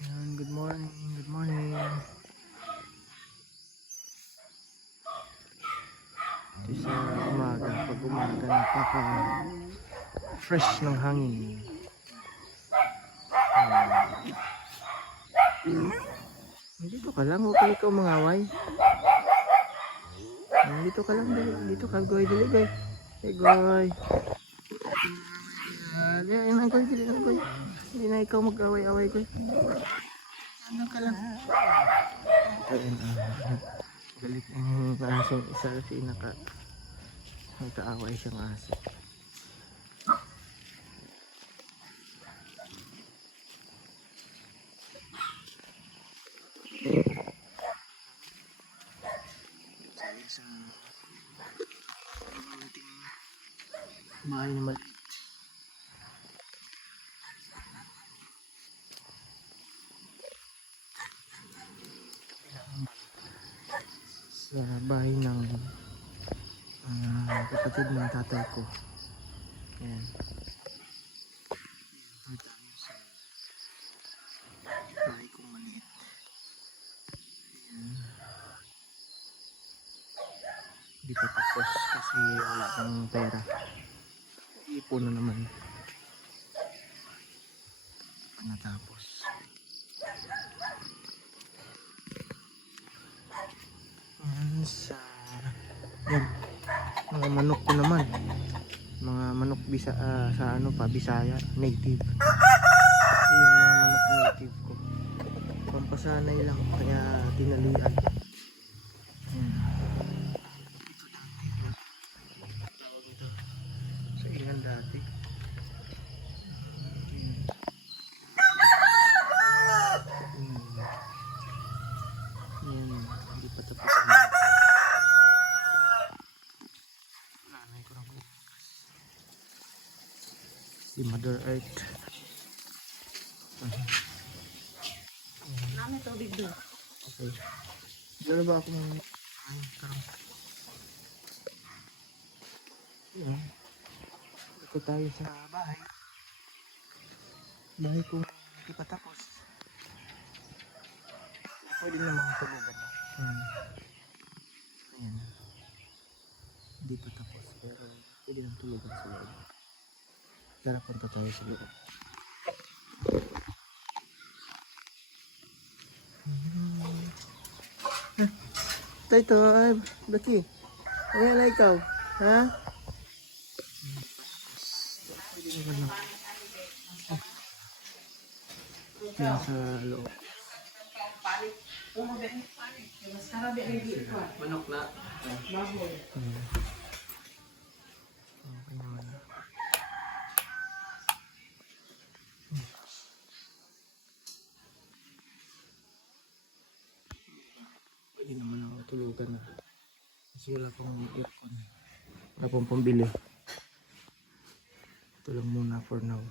Yan, good morning, good morning. Ito sa umaga, pag umaga napaka-fresh ng hangin. Dito ka lang, huwag ka ikaw mangaway. Dito ka lang, dito ka, goy, dili, goy. Hey, goy. Yan, goy, dili na, goy. Hindi na ikaw mag-away-away, goy. Ano ka lang. Ayun, galit ang asong isa kasi nagkaaway siyang aso. Sa ating bahay na maliit. Sa bahay ng kapatid ng tatay ko. Ayan. Ito tayo sa bahay kong maliit. Ayan. Hindi pa tapos kasi wala pang pera. Ipon na naman. Pa natapos. Ayan sa... Yan. Mga manok ko naman. Mga manok sa ano pa, Bisaya, native. Yung mga manok native ko. Pampasanay lang, kaya tinalian. Ayan. Ito dati. Tawag ito. Sa ingan dati. Ayan. Hindi pa tapos. Nanay ko lang bukas. Si Mother Earth. Nami tubig doon. Okay. Dala ba ako ng karang? Ayan. Ito tayo sa bahay. Bahay kong hindi pa tapos. Pwede namang tulugan na. Ayan. Hindi pa tapos pero pwede nang tulugan sa loob. Tara, punta tayo sa loob. Ito, ay, Baki. Ayan na ikaw. Ha? Pwede naman lang. Yan sa loob. Manok na. Okay naman na. Pwede naman ang tulugan na. Kasi wala pang aircon. Wala pang pambili. Ito lang muna for now.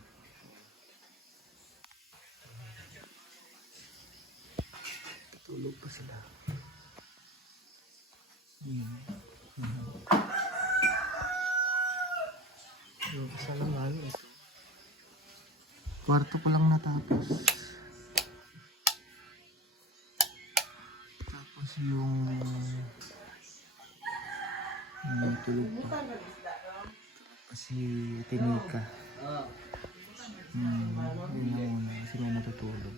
Tulog pa sila. Yung isa naman ito. Kwarto pa lang natapos. Tapos yung tulog pa. Tapos si Tinika. Yun na muna kasi may natutulog.